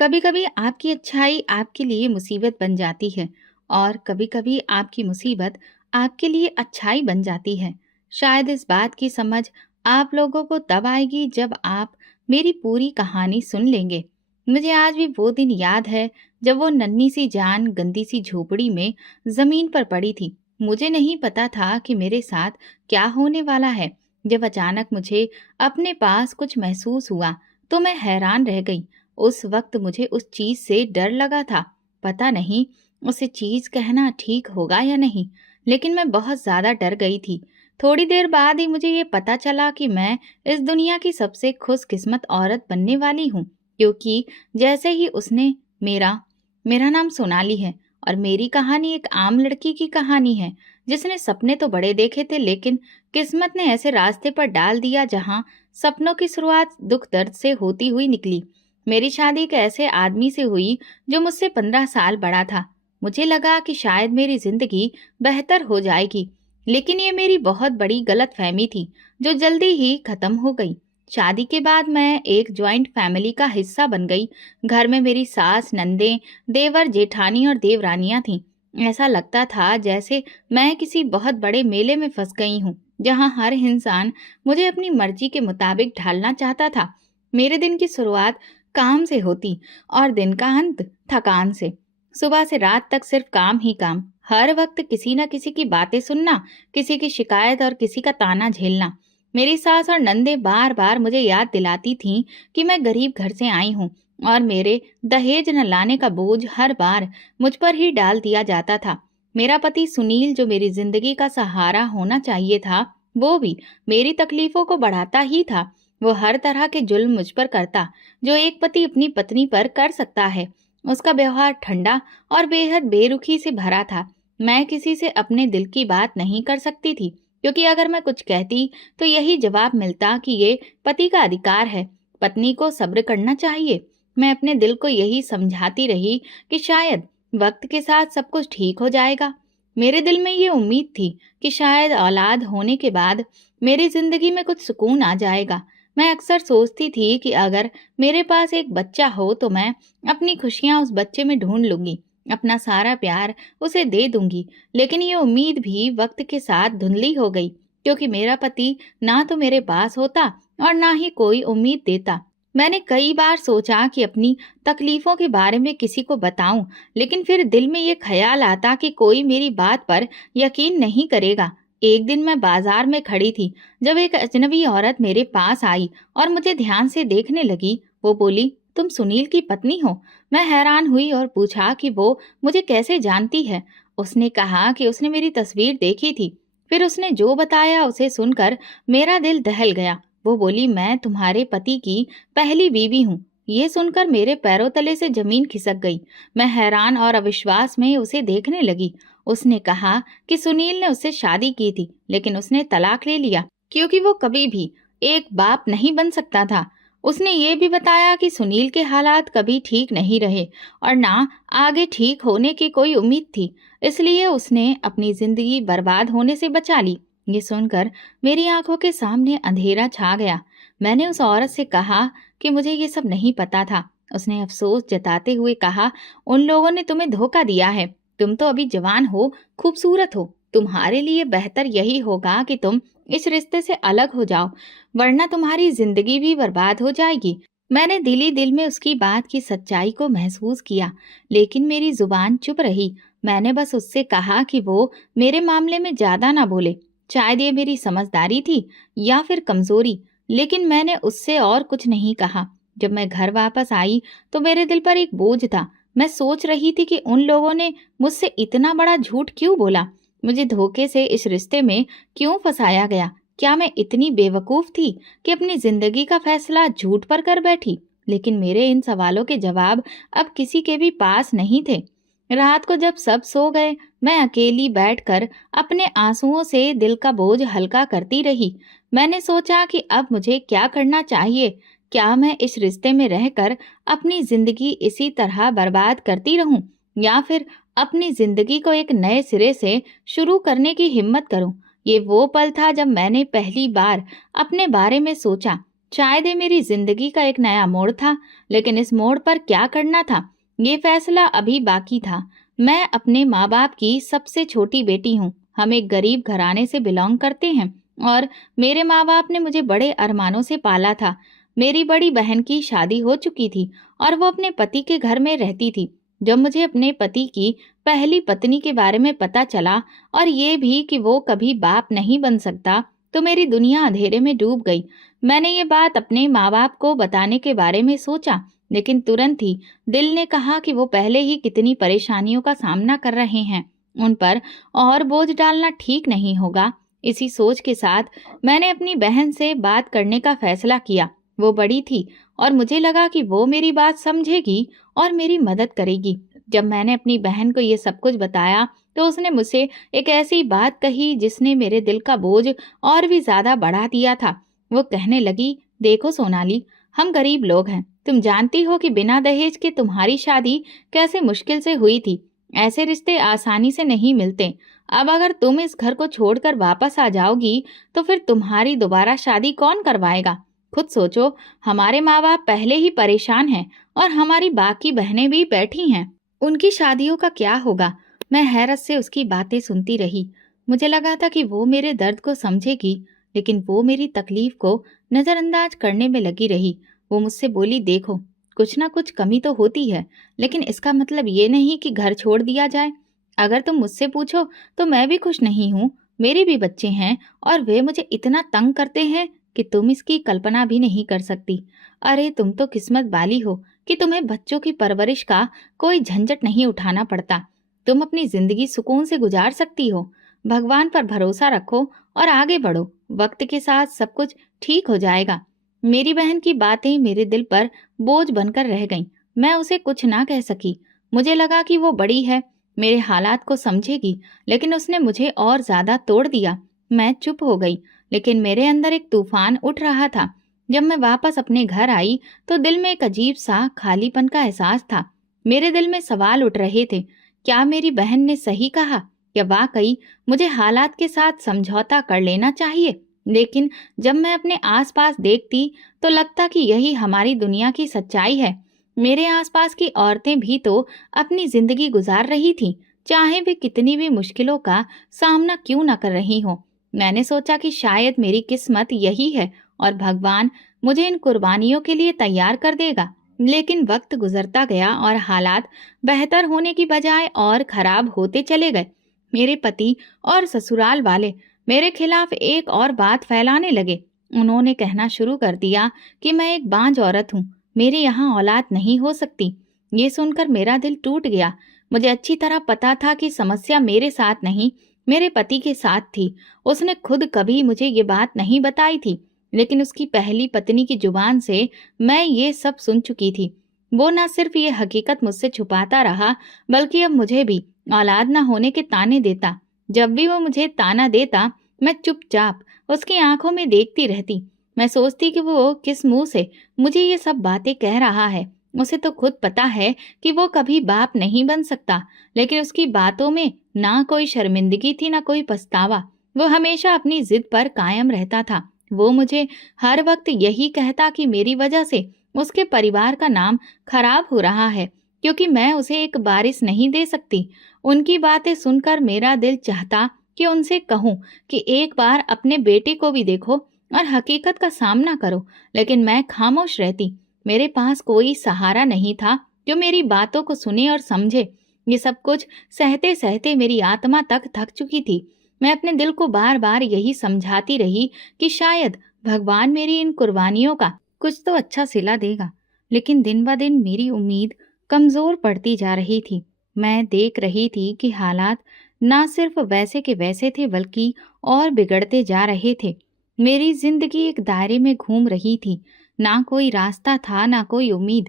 कभी कभी आपकी अच्छाई आपके लिए मुसीबत बन जाती है और कभी कभी आपकी मुसीबत आपके लिए अच्छाई बन जाती है। शायद इस बात की समझ आप लोगों को तब आएगी जब आप मेरी पूरी कहानी सुन लेंगे। मुझे आज भी वो दिन याद है जब वो नन्ही सी जान गंदी सी झोपड़ी में जमीन पर पड़ी थी। मुझे नहीं पता था कि मेरे साथ क्या होने वाला है। जब अचानक मुझे अपने पास कुछ महसूस हुआ तो मैं हैरान रह गई। उस वक्त मुझे उस चीज से डर लगा था। पता नहीं उसे चीज कहना ठीक होगा या नहीं, लेकिन मैं बहुत ज्यादा डर गई थी। थोड़ी देर बाद ही मुझे ये पता चला कि मैं इस दुनिया की सबसे खुशकिस्मत औरत बनने वाली हूँ, क्योंकि जैसे ही उसने मेरा मेरा नाम सोनाली है और मेरी कहानी एक आम लड़की की कहानी है जिसने सपने तो बड़े देखे थे, लेकिन किस्मत ने ऐसे रास्ते पर डाल दिया जहाँ सपनों की शुरुआत दुख दर्द से होती हुई निकली। मेरी शादी एक ऐसे आदमी से हुई जो मुझसे 15 साल बड़ा था। मुझे लगा कि शायद मेरी जिंदगी बेहतर हो जाएगी, लेकिन ये मेरी बहुत बड़ी गलत फहमी थी जो जल्दी ही खत्म हो गई। शादी के बाद मैं एक जॉइंट फैमिली का हिस्सा बन गई। घर में मेरी सास, नंदे, देवर, जेठानी और देवरानियां थीं। ऐसा लगता था जैसे मैं किसी बहुत बड़े मेले में फंस गई हूँ, जहाँ हर इंसान मुझे अपनी मर्जी के मुताबिक ढालना चाहता था। मेरे दिन की शुरुआत काम से होती और दिन का अंत थकान से। सुबह से रात तक सिर्फ काम ही काम। हर वक्त किसी न किसी की बातें सुनना, किसी की शिकायत और किसी का ताना झेलना। मेरी सास और नंदे बार बार मुझे याद दिलाती थीं कि मैं गरीब घर से आई हूँ और मेरे दहेज न लाने का बोझ हर बार मुझ पर ही डाल दिया जाता था। मेरा पति सुनील, जो मेरी जिंदगी का सहारा होना चाहिए था, वो भी मेरी तकलीफों को बढ़ाता ही था। वो हर तरह के जुल्म मुझ पर करता जो एक पति अपनी पत्नी पर कर सकता है। उसका व्यवहार ठंडा और बेहद बेरुखी से भरा था। मैं किसी से अपने दिल की बात नहीं कर सकती थी, क्योंकि अगर मैं कुछ कहती तो यही जवाब मिलता कि ये पति का अधिकार है, पत्नी को सब्र करना चाहिए। मैं अपने दिल को यही समझाती रही कि शायद वक्त के साथ सब कुछ ठीक हो जाएगा। मेरे दिल में ये उम्मीद थी कि शायद औलाद होने के बाद मेरी जिंदगी में कुछ सुकून आ जाएगा। मैं अक्सर सोचती थी कि अगर मेरे पास एक बच्चा हो तो मैं अपनी खुशियां उस बच्चे में ढूंढ लूंगी, अपना सारा प्यार उसे दे दूंगी। लेकिन ये उम्मीद भी वक्त के साथ धुंधली हो गई, क्योंकि मेरा पति ना तो मेरे पास होता और ना ही कोई उम्मीद देता। मैंने कई बार सोचा कि अपनी तकलीफों के बारे में किसी को बताऊं, लेकिन फिर दिल में ये ख्याल आता कि कोई मेरी बात पर यकीन नहीं करेगा। एक दिन मैं बाजार में खड़ी थी जब एक अजनबी औरत मेरे पास आई और मुझे ध्यान से देखने लगी। वो बोली, तुम सुनील की पत्नी हो? मैं हैरान हुई और पूछा कि वो मुझे कैसे जानती है। उसने कहा कि उसने मेरी तस्वीर देखी थी। फिर उसने जो बताया उसे सुनकर मेरा दिल दहल गया। वो बोली, मैं तुम्हारे पति की पहली बीवी हूँ। ये सुनकर मेरे पैरों तले से जमीन खिसक गई। मैं हैरान और अविश्वास में उसे देखने लगी। उसने कहा कि सुनील ने उससे शादी की थी, लेकिन उसने तलाक ले लिया क्योंकि वो कभी भी एक बाप नहीं बन सकता था। उसने ये भी बताया कि सुनील के हालात कभी ठीक नहीं रहे और ना आगे ठीक होने की कोई उम्मीद थी, इसलिए उसने अपनी जिंदगी बर्बाद होने से बचा ली। ये सुनकर मेरी आंखों के सामने अंधेरा छा गया। मैंने उस औरत से कहा कि मुझे ये सब नहीं पता था। उसने अफसोस जताते हुए कहा, उन लोगों ने तुम्हें धोखा दिया है। तुम तो अभी जवान हो, खूबसूरत हो। तुम्हारे लिए बेहतर यही होगा कि तुम इस रिश्ते से अलग हो जाओ, वरना तुम्हारी जिंदगी भी बर्बाद हो जाएगी। मैंने दिल ही दिल में उसकी बात की सच्चाई को महसूस किया, लेकिन मेरी जुबान चुप रही। मैंने बस उससे कहा कि वो मेरे मामले में ज्यादा ना बोले। शायद ये मेरी समझदारी थी या फिर कमजोरी, लेकिन मैंने उससे और कुछ नहीं कहा। जब मैं घर वापस आई तो मेरे दिल पर एक बोझ था। मैं सोच रही थी कि उन लोगों ने मुझसे इतना बड़ा झूठ क्यों बोला, मुझे धोखे से इस रिश्ते में क्यों फंसाया गया। क्या मैं इतनी बेवकूफ थी कि अपनी जिंदगी का फैसला झूठ पर कर बैठी? लेकिन मेरे इन सवालों के जवाब अब किसी के भी पास नहीं थे। रात को जब सब सो गए, मैं अकेली बैठकर अपने आंसुओं से दिल का बोझ हल्का करती रही। मैंने सोचा कि अब मुझे क्या करना चाहिए। क्या मैं इस रिश्ते में रहकर अपनी जिंदगी इसी तरह बर्बाद करती रहूं, या फिर अपनी जिंदगी को एक नए सिरे से शुरू करने की हिम्मत करूं? ये वो पल था जब मैंने पहली बार अपने बारे में सोचा शायद ये मेरी जिंदगी का एक नया मोड़ था, लेकिन इस मोड़ पर क्या करना था, ये फैसला अभी बाकी था। मैं अपने माँ बाप की सबसे छोटी बेटी हूँ। हम एक गरीब घराने से बिलोंग करते हैं और मेरे माँ बाप ने मुझे बड़े अरमानों से पाला था। मेरी बड़ी बहन की शादी हो चुकी थी और वो अपने पति के घर में रहती थी। जब मुझे अपने पति की पहली पत्नी के बारे में पता चला और ये भी कि वो कभी बाप नहीं बन सकता, तो मेरी दुनिया अंधेरे में डूब गई। मैंने ये बात अपने माँ बाप को बताने के बारे में सोचा, लेकिन तुरंत ही दिल ने कहा कि वो पहले ही कितनी परेशानियों का सामना कर रहे हैं, उन पर और बोझ डालना ठीक नहीं होगा। इसी सोच के साथ मैंने अपनी बहन से बात करने का फैसला किया। वो बड़ी थी और मुझे लगा कि वो मेरी बात समझेगी और मेरी मदद करेगी। जब मैंने अपनी बहन को ये सब कुछ बताया, तो उसने मुझसे एक ऐसी बात कही जिसने मेरे दिल का बोझ और भी ज्यादा बढ़ा दिया था। वो कहने लगी, देखो सोनाली, हम गरीब लोग हैं। तुम जानती हो कि बिना दहेज के तुम्हारी शादी कैसे मुश्किल से हुई थी। ऐसे रिश्ते आसानी से नहीं मिलते। अब अगर तुम इस घर को छोड़कर वापस आ जाओगी, तो फिर तुम्हारी दोबारा शादी कौन करवाएगा? खुद सोचो, हमारे माँ बाप पहले ही परेशान हैं और हमारी बाकी बहनें भी बैठी हैं। उनकी शादियों का क्या होगा? मैं हैरत से उसकी बातें सुनती रही। मुझे लगा था कि वो मेरे दर्द को समझेगी, लेकिन वो मेरी तकलीफ को नजरअंदाज करने में लगी रही। वो मुझसे बोली, देखो, कुछ ना कुछ कमी तो होती है, लेकिन इसका मतलब ये नहीं कि घर छोड़ दिया जाए। अगर तुम मुझसे पूछो तो मैं भी खुश नहीं हूँ। मेरे भी बच्चे हैं और वे मुझे इतना तंग करते हैं कि तुम इसकी कल्पना भी नहीं कर सकती। अरे तुम तो किस्मत वाली हो कि तुम्हें बच्चों की परवरिश का कोई झंझट नहीं उठाना पड़ता। तुम अपनी जिंदगी सुकून से गुजार सकती हो। भगवान पर भरोसा रखो और आगे बढ़ो। वक्त के साथ सब कुछ ठीक हो जाएगा। मेरी बहन की बातें मेरे दिल पर बोझ बनकर रह गईं। मैं उसे कुछ ना कह सकी। मुझे लगा कि वो बड़ी है, मेरे हालात को समझेगी, लेकिन उसने मुझे और ज्यादा तोड़ दिया। मैं चुप हो गई, लेकिन मेरे अंदर एक तूफान उठ रहा था। जब मैं वापस अपने घर आई, तो दिल में एक अजीब सा खालीपन का एहसास था। मेरे दिल में सवाल उठ रहे थे, क्या मेरी बहन ने सही कहा? क्या वाकई मुझे हालात के साथ समझौता कर लेना चाहिए? लेकिन जब मैं अपने आसपास देखती, तो लगता कि यही हमारी दुनिया की सच्चाई है। मेरे आसपास की औरतें भी तो अपनी जिंदगी गुजार रही थीं, चाहे वे कितनी भी मुश्किलों का सामना क्यों न कर रही हों। मैंने सोचा कि शायद मेरी किस्मत यही है और भगवान मुझे इन कुर्बानियों के लिए तैयार कर देगा। लेकिन वक्त गुजरता गया और हालात बेहतर होने की बजाय और खराब होते चले गए। मेरे पति और ससुराल वाले मेरे खिलाफ एक और बात फैलाने लगे। उन्होंने कहना शुरू कर दिया कि मैं एक बांझ औरत हूँ, मेरे यहाँ औलाद नहीं हो सकती। ये सुनकर मेरा दिल टूट गया। मुझे अच्छी तरह पता था कि समस्या मेरे साथ नहीं, मेरे पति के साथ थी। उसने खुद कभी मुझे ये बात नहीं बताई थी, लेकिन उसकी पहली पत्नी की जुबान से मैं ये सब सुन चुकी थी। वो न सिर्फ ये हकीकत मुझसे छुपाता रहा, बल्कि अब मुझे भी औलाद न होने के ताने देता। जब भी वो मुझे ताना देता, मैं चुपचाप उसकी आंखों में देखती रहती। मैं सोचती कि वो किस मुंह से मुझे ये सब बातें कह रहा है। उसे तो खुद पता है कि वो कभी बाप नहीं बन सकता, लेकिन उसकी बातों में ना कोई शर्मिंदगी थी, ना कोई पछतावा। वो हमेशा अपनी जिद पर कायम रहता था। वो मुझे हर वक्त यही कहता कि मेरी वजह से उसके परिवार का नाम खराब हो रहा है, क्योंकि मैं उसे एक बारिश नहीं दे सकती। उनकी बातें सुनकर मेरा दिल चाहता कि उनसे कहूँ कि एक बार अपने बेटे को भी देखो और हकीकत का सामना करो, लेकिन मैं खामोश रहती। मेरे पास कोई सहारा नहीं था जो मेरी बातों को सुने और समझे। ये सब कुछ सहते सहते मेरी आत्मा तक थक चुकी थी। मैं अपने दिल को बार बार यही समझाती रही कि शायद भगवान मेरी इन कुर्बानियों का कुछ तो अच्छा सिला देगा, लेकिन दिन ब दिन मेरी उम्मीद कमजोर पड़ती जा रही थी। मैं देख रही थी कि हालात ना सिर्फ वैसे के वैसे थे, बल्कि और बिगड़ते जा रहे थे। मेरी जिंदगी एक दायरे में घूम रही थी, ना कोई रास्ता था, ना कोई उम्मीद।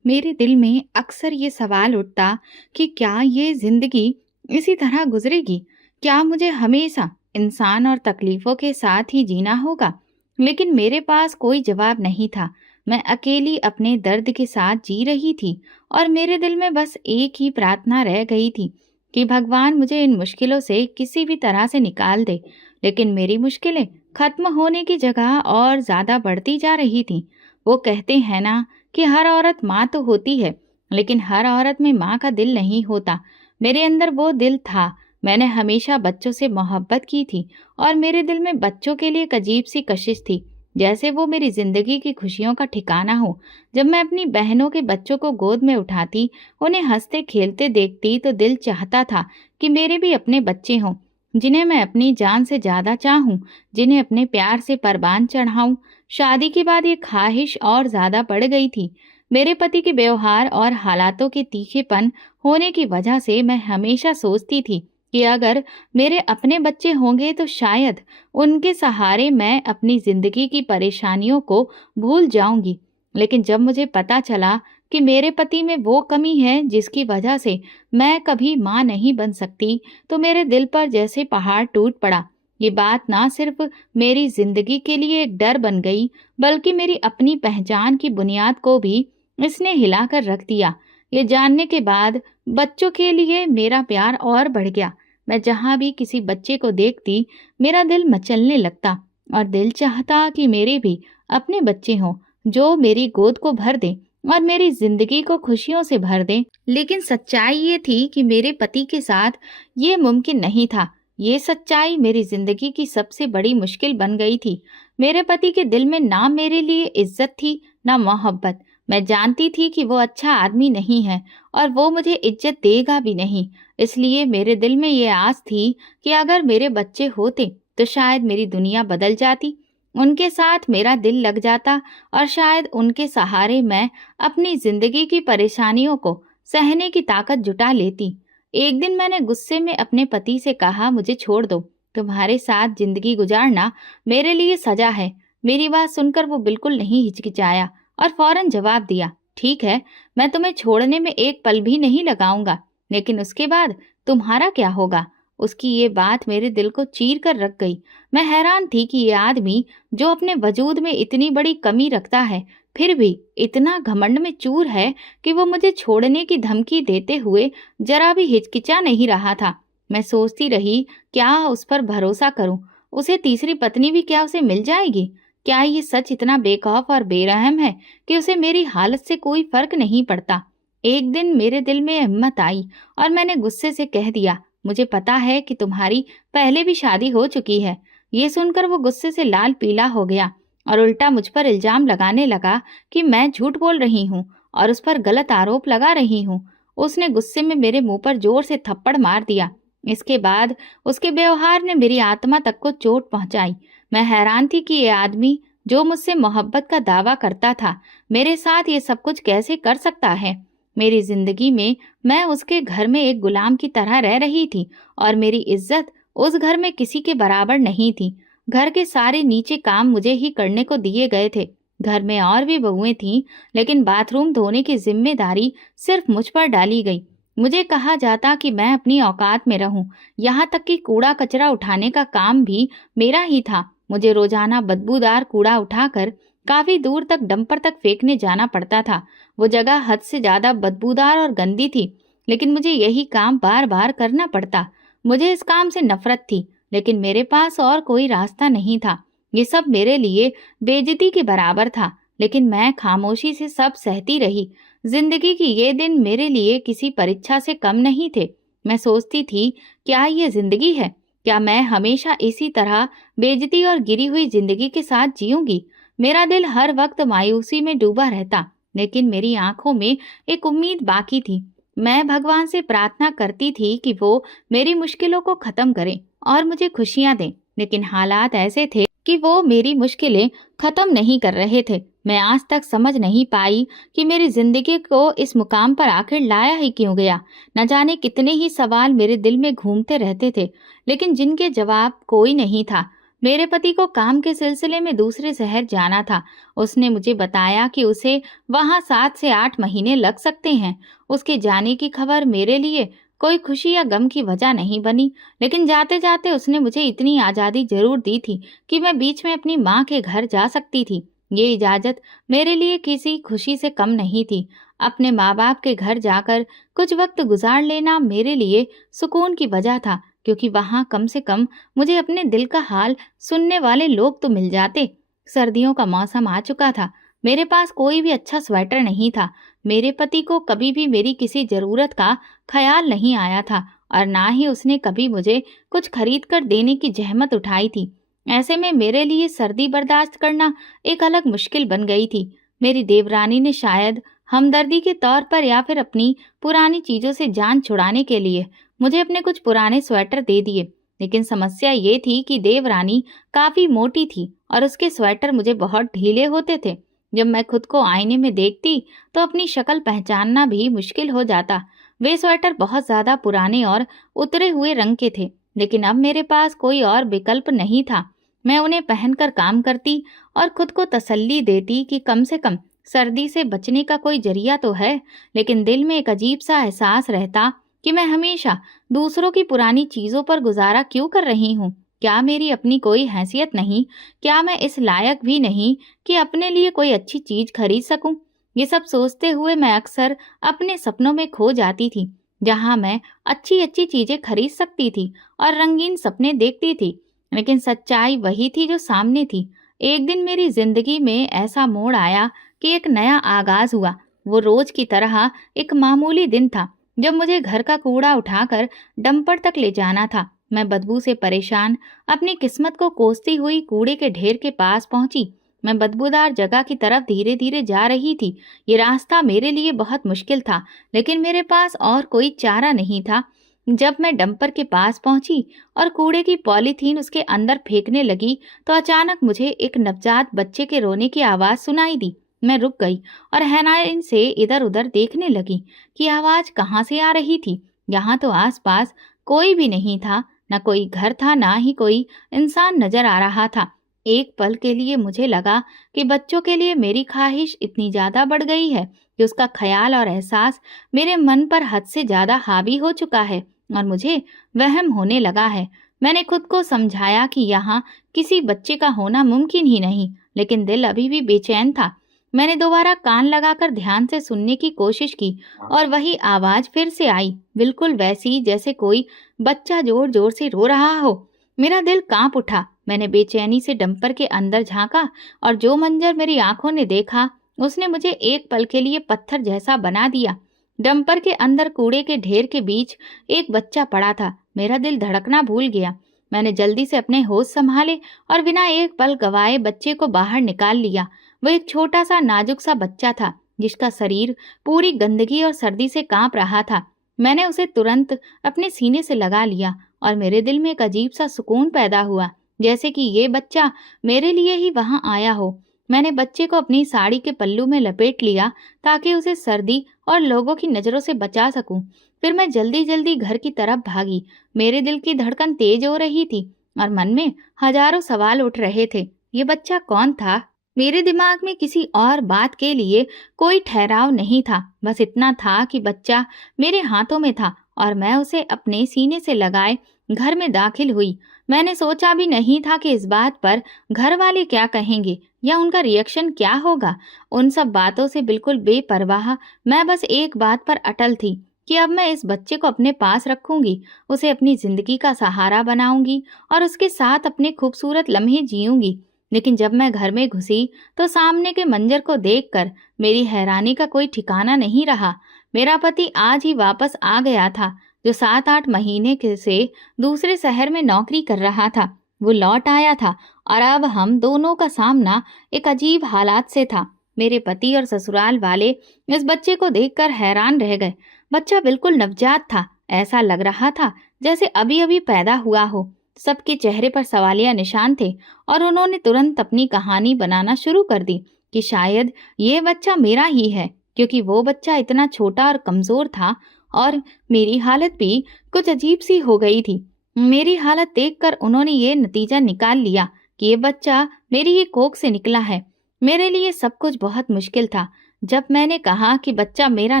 मेरे दिल में अक्सर ये सवाल उठता कि क्या ये जिंदगी इसी तरह गुजरेगी? क्या मुझे हमेशा इंसान और तकलीफों के साथ ही जीना होगा? लेकिन मेरे पास कोई जवाब नहीं था। मैं अकेली अपने दर्द के साथ जी रही थी और मेरे दिल में बस एक ही प्रार्थना रह गई थी कि भगवान मुझे इन मुश्किलों से किसी भी तरह से निकाल दे। लेकिन मेरी मुश्किलें खत्म होने की जगह और ज़्यादा बढ़ती जा रही थी। वो कहते हैं ना कि हर औरत माँ तो होती है, लेकिन हर औरत में माँ का दिल नहीं होता। मेरे अंदर वो दिल था। मैंने हमेशा बच्चों से मोहब्बत की थी और मेरे दिल में बच्चों के लिए एक अजीब सी कशिश थी, जैसे वो मेरी जिंदगी की खुशियों का ठिकाना हो। जब मैं अपनी बहनों के बच्चों को गोद में उठाती, उन्हें हंसते खेलते देखती, तो दिल चाहता था कि मेरे भी अपने बच्चे हों, जिन्हें मैं अपनी जान से ज्यादा चाहूं, जिन्हें अपने प्यार से परवान चढ़ाऊं। शादी के बाद ये ख्वाहिश और ज्यादा बढ़ गई थी। मेरे पति के व्यवहार और हालातों के तीखेपन होने की वजह से मैं हमेशा सोचती थी कि अगर मेरे अपने बच्चे होंगे तो शायद उनके सहारे मैं अपनी जिंदगी की परेशानियों को भूल जाऊंगी। लेकिन जब मुझे पता चला कि मेरे पति में वो कमी है जिसकी वजह से मैं कभी माँ नहीं बन सकती, तो मेरे दिल पर जैसे पहाड़ टूट पड़ा। ये बात ना सिर्फ मेरी जिंदगी के लिए एक डर बन गई, बल्कि मेरी अपनी पहचान की बुनियाद को भी इसने हिलाकर रख दिया। ये जानने के बाद बच्चों के लिए मेरा प्यार और बढ़ गया। मैं जहाँ भी किसी बच्चे को देखती, मेरा दिल मचलने लगता और दिल चाहता कि मेरे भी अपने बच्चे हों, जो मेरी गोद को भर दें और मेरी जिंदगी को खुशियों से भर दें। लेकिन सच्चाई ये थी कि मेरे पति के साथ ये मुमकिन नहीं था। ये सच्चाई मेरी जिंदगी की सबसे बड़ी मुश्किल बन गई थी। मेरे पति के दिल में ना मेरे लिए इज्जत थी, ना मोहब्बत। मैं जानती थी कि वो अच्छा आदमी नहीं है और वो मुझे इज्जत देगा भी नहीं। इसलिए मेरे दिल में ये आस थी कि अगर मेरे बच्चे होते तो शायद मेरी दुनिया बदल जाती, उनके साथ मेरा दिल लग जाता और शायद उनके सहारे मैं अपनी जिंदगी की परेशानियों को सहने की ताकत जुटा लेती। एक दिन मैंने गुस्से में अपने पति से कहा, मुझे छोड़ दो, तुम्हारे साथ जिंदगी गुजारना मेरे लिए सजा है। मेरी बात सुनकर वो बिल्कुल नहीं हिचकिचाया और फौरन जवाब दिया, ठीक है, मैं तुम्हें छोड़ने में एक पल भी नहीं लगाऊंगा, लेकिन उसके बाद तुम्हारा क्या होगा? उसकी ये बात मेरे दिल को चीर कर रख गई। मैं हैरान थी कि ये आदमी जो अपने वजूद में इतनी बड़ी कमी रखता है, फिर भी इतना घमंड में चूर है कि वो मुझे छोड़ने की धमकी देते हुए जरा भी हिचकिचा नहीं रहा था। मैं सोचती रही, क्या उस पर भरोसा करूं? उसे तीसरी पत्नी भी क्या उसे मिल जाएगी? क्या ये सच इतना बेखौफ और बेरहम है कि उसे मेरी हालत से कोई फर्क नहीं पड़ता? एक दिन मेरे दिल में हिम्मत आई और मैंने गुस्से से कह दिया, मुझे पता है कि तुम्हारी पहले भी शादी हो चुकी है। ये सुनकर वो गुस्से से लाल पीला हो गया और उल्टा मुझ पर इल्जाम लगाने लगा कि मैं झूठ बोल रही हूँ और उस पर गलत आरोप लगा रही हूँ। उसने गुस्से में मेरे मुंह पर जोर से थप्पड़ मार दिया। इसके बाद उसके व्यवहार ने मेरी आत्मा तक को चोट पहुंचाई। मैं हैरान थी कि ये आदमी जो मुझसे मोहब्बत का दावा करता था, मेरे साथ ये सब कुछ कैसे कर सकता है। मेरी जिंदगी में मैं उसके घर में एक गुलाम की तरह रह रही थी और मेरी इज्जत उस घर में किसी के बराबर नहीं थी। घर के सारे नीचे काम मुझे ही करने को दिए गए थे। घर में और भी बहुएं थीं, लेकिन बाथरूम धोने की जिम्मेदारी सिर्फ मुझ पर डाली गई। मुझे कहा जाता कि मैं अपनी औकात में रहूं, यहाँ तक कि कूड़ा कचरा उठाने का काम भी मेरा ही था। मुझे रोजाना बदबूदार कूड़ा उठाकर काफी दूर तक डंपर तक फेंकने जाना पड़ता था। वो जगह हद से ज्यादा बदबूदार और गंदी थी, लेकिन मुझे यही काम बार बार करना पड़ता। मुझे इस काम से नफरत थी, लेकिन मेरे पास और कोई रास्ता नहीं था। ये सब मेरे लिए बेइज्जती के बराबर था, लेकिन मैं खामोशी से सब सहती रही। जिंदगी की ये दिन मेरे लिए किसी परीक्षा से कम नहीं थे। मैं सोचती थी, क्या ये जिंदगी है? क्या मैं हमेशा इसी तरह बेइज्जती और गिरी हुई जिंदगी के साथ जीऊंगी? मेरा दिल हर वक्त मायूसी में डूबा रहता, लेकिन मेरी आंखों में एक उम्मीद बाकी थी। मैं भगवान से प्रार्थना करती थी कि वो मेरी मुश्किलों को खत्म करें और मुझे खुशियां दें, लेकिन हालात ऐसे थे कि वो मेरी मुश्किलें खत्म नहीं कर रहे थे। मैं आज तक समझ नहीं पाई कि मेरी जिंदगी को इस मुकाम पर आखिर लाया ही क्यों गया। न जाने कितने ही सवाल मेरे दिल में घूमते रहते थे, लेकिन जिनके जवाब कोई नहीं था। मेरे पति को काम के सिलसिले में दूसरे शहर जाना था। उसने मुझे बताया कि उसे वहां 7 से 8 महीने लग सकते हैं। उसके जाने की खबर मेरे लिए कोई खुशी या गम की वजह नहीं बनी, लेकिन जाते जाते उसने मुझे इतनी आज़ादी जरूर दी थी कि मैं बीच में अपनी माँ के घर जा सकती थी। ये इजाज़त मेरे लिए किसी खुशी से कम नहीं थी। अपने माँ बाप के घर जाकर कुछ वक्त गुजार लेना मेरे लिए सुकून की वजह था, क्योंकि वहाँ कम से कम मुझे अपने दिल का हाल सुनने वाले लोग तो मिल जाते। सर्दियों का मौसम आ चुका था। मेरे पास कोई भी अच्छा स्वेटर नहीं था। मेरे पति को कभी भी मेरी किसी जरूरत का ख्याल नहीं आया था और ना ही उसने कभी मुझे कुछ खरीद कर देने की जहमत उठाई थी। ऐसे में मेरे लिए सर्दी बर्दाश्त करना एक अलग मुश्किल बन गई थी। मेरी देवरानी ने शायद हमदर्दी के तौर पर या फिर अपनी पुरानी चीजों से जान छुड़ाने के लिए मुझे अपने कुछ पुराने स्वेटर दे दिए। लेकिन समस्या ये थी कि देवरानी काफी मोटी थी और उसके स्वेटर मुझे बहुत ढीले होते थे। जब मैं खुद को आईने में देखती तो अपनी शक्ल पहचानना भी मुश्किल हो जाता। वे स्वेटर बहुत ज्यादा पुराने और उतरे हुए रंग के थे, लेकिन अब मेरे पास कोई और विकल्प नहीं था। मैं उन्हें पहनकर काम करती और खुद को तसल्ली देती कि कम से कम सर्दी से बचने का कोई जरिया तो है। लेकिन दिल में एक अजीब सा एहसास रहता कि मैं हमेशा दूसरों की पुरानी चीजों पर गुजारा क्यों कर रही हूँ। क्या मेरी अपनी कोई हैसियत नहीं? क्या मैं इस लायक भी नहीं कि अपने लिए कोई अच्छी चीज खरीद सकूं? ये सब सोचते हुए मैं अक्सर अपने सपनों में खो जाती थी, जहां मैं अच्छी अच्छी चीजें खरीद सकती थी और रंगीन सपने देखती थी। लेकिन सच्चाई वही थी जो सामने थी। एक दिन मेरी जिंदगी में ऐसा मोड़ आया कि एक नया आगाज हुआ। वो रोज की तरह एक मामूली दिन था, जब मुझे घर का कूड़ा उठाकर डंपर तक ले जाना था। मैं बदबू से परेशान अपनी किस्मत को कोसती हुई कूड़े के ढेर के पास पहुंची। मैं बदबूदार जगह की तरफ धीरे धीरे जा रही थी। ये रास्ता मेरे लिए बहुत मुश्किल था, लेकिन मेरे पास और कोई चारा नहीं था। जब मैं डंपर के पास पहुंची और कूड़े की पॉलीथीन उसके अंदर फेंकने लगी, तो अचानक मुझे एक नवजात बच्चे के रोने की आवाज सुनाई दी। मैं रुक गई और हैरानी से इधर उधर देखने लगी कि आवाज कहाँ से आ रही थी। यहाँ तो आसपास कोई भी नहीं था, न कोई घर था, ना ही कोई इंसान नजर आ रहा था। एक पल के लिए मुझे लगा कि बच्चों के लिए मेरी ख्वाहिश इतनी ज्यादा बढ़ गई है कि उसका ख्याल और एहसास मेरे मन पर हद से ज्यादा हावी हो चुका है और मुझे वहम होने लगा है। मैंने खुद को समझाया कि यहाँ किसी बच्चे का होना मुमकिन ही नहीं, लेकिन दिल अभी भी बेचैन था। मैंने दोबारा कान लगाकर ध्यान से सुनने की कोशिश की और वही आवाज फिर से आई, बिल्कुल वैसी जैसे कोई बच्चा जोर जोर से रो रहा हो। मेरा दिल कांप उठा। मैंने बेचैनी से डंपर के अंदर झांका और जो मंजर मेरी आंखों ने देखा उसने मुझे एक पल के लिए पत्थर जैसा बना दिया। डंपर के अंदर कूड़े के ढेर के बीच एक बच्चा पड़ा था। मेरा दिल धड़कना भूल गया। मैंने जल्दी से अपने होश संभाले और बिना एक पल गवाए बच्चे को बाहर निकाल लिया। वो एक छोटा सा नाजुक सा बच्चा था, जिसका शरीर पूरी गंदगी और सर्दी से कांप रहा था। मैंने उसे तुरंत अपने सीने से लगा लिया और मेरे दिल में एक अजीब सा सुकून पैदा हुआ, जैसे कि ये बच्चा मेरे लिए ही वहां आया हो। मैंने बच्चे को अपनी साड़ी के पल्लू में लपेट लिया ताकि उसे सर्दी और लोगों की नजरों से बचा सकूं। फिर मैं जल्दी जल्दी घर की तरफ भागी। मेरे दिल की धड़कन तेज हो रही थी और मन में हजारों सवाल उठ रहे थे। ये बच्चा कौन था? मेरे दिमाग में किसी और बात के लिए कोई ठहराव नहीं था। बस इतना था कि बच्चा मेरे हाथों में था और मैं उसे अपने सीने से लगाए घर में दाखिल हुई। मैंने सोचा भी नहीं था कि इस बात पर घर वाले क्या कहेंगे या उनका रिएक्शन क्या होगा। उन सब बातों से बिल्कुल बेपरवाह मैं बस एक बात पर अटल थी कि अब मैं इस बच्चे को अपने पास रखूंगी, उसे अपनी जिंदगी का सहारा बनाऊंगी और उसके साथ अपने खूबसूरत लम्हे जीऊंगी। लेकिन जब मैं घर में घुसी तो सामने के मंजर को देखकर मेरी हैरानी का कोई ठिकाना नहीं रहा। मेरा पति आज ही वापस आ गया था, जो 7-8 महीने से दूसरे शहर में नौकरी कर रहा था। वो लौट आया था और अब हम दोनों का सामना एक अजीब हालात से था। मेरे पति और ससुराल वाले इस बच्चे को देखकर हैरान रह गए। बच्चा बिल्कुल नवजात था। ऐसा लग रहा था जैसे अभी अभी पैदा हुआ हो। सबके चेहरे पर सवालिया निशान थे और उन्होंने तुरंत अपनी कहानी बनाना शुरू कर दी कि शायद ये बच्चा मेरा ही है, क्योंकि वो बच्चा इतना छोटा और कमजोर था। और मेरी हालत भी कुछ अजीब सी हो गई थी। मेरी हालत देखकर उन्होंने ये नतीजा निकाल लिया कि ये बच्चा मेरी ही कोख से निकला है। मेरे लिए सब कुछ बहुत मुश्किल था। जब मैंने कहा कि बच्चा मेरा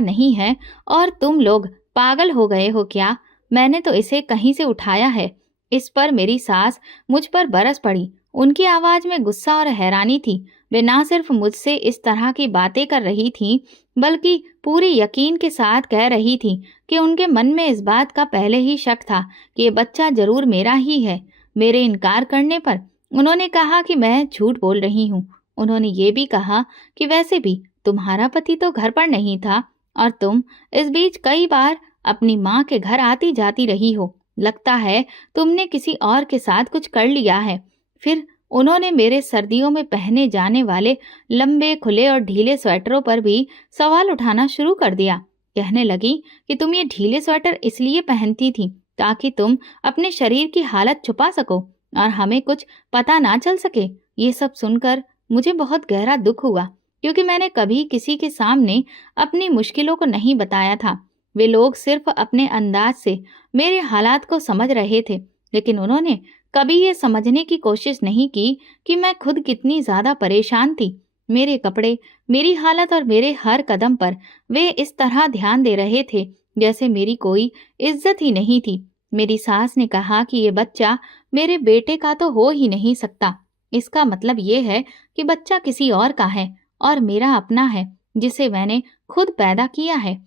नहीं है और तुम लोग पागल हो गए हो क्या, मैंने तो इसे कहीं से उठाया है। इस पर मेरी सास मुझ पर बरस पड़ी। उनकी आवाज में गुस्सा और हैरानी थी। वे ना सिर्फ मुझसे इस तरह की बातें कर रही थी, बल्कि पूरे यकीन के साथ कह रही थी कि उनके मन में इस बात का पहले ही शक था कि ये बच्चा जरूर मेरा ही है। मेरे इनकार करने पर उन्होंने कहा कि मैं झूठ बोल रही हूँ। उन्होंने ये भी कहा कि वैसे भी तुम्हारा पति तो घर पर नहीं था और तुम इस बीच कई बार अपनी माँ के घर आती जाती रही हो। लगता है तुमने किसी और के साथ कुछ कर लिया है। फिर उन्होंने मेरे सर्दियों में पहने जाने वाले लंबे खुले और ढीले स्वेटरों पर भी सवाल उठाना शुरू कर दिया। कहने लगी कि तुम ये ढीले स्वेटर इसलिए पहनती थी ताकि तुम अपने शरीर की हालत छुपा सको और हमें कुछ पता ना चल सके। ये सब सुनकर मुझे बहुत गहरा दुख हुआ, क्योंकि मैंने कभी किसी के सामने अपनी मुश्किलों को नहीं बताया था। वे लोग सिर्फ अपने अंदाज से मेरे हालात को समझ रहे थे, लेकिन उन्होंने कभी ये समझने की कोशिश नहीं की कि मैं खुद कितनी ज्यादा परेशान थी। मेरे कपड़े, मेरी हालत और मेरे हर कदम पर वे इस तरह ध्यान दे रहे थे जैसे मेरी कोई इज्जत ही नहीं थी। मेरी सास ने कहा कि ये बच्चा मेरे बेटे का तो हो ही नहीं सकता। इसका मतलब ये है कि बच्चा किसी और का है और मेरा अपना है, जिसे मैंने खुद पैदा किया है।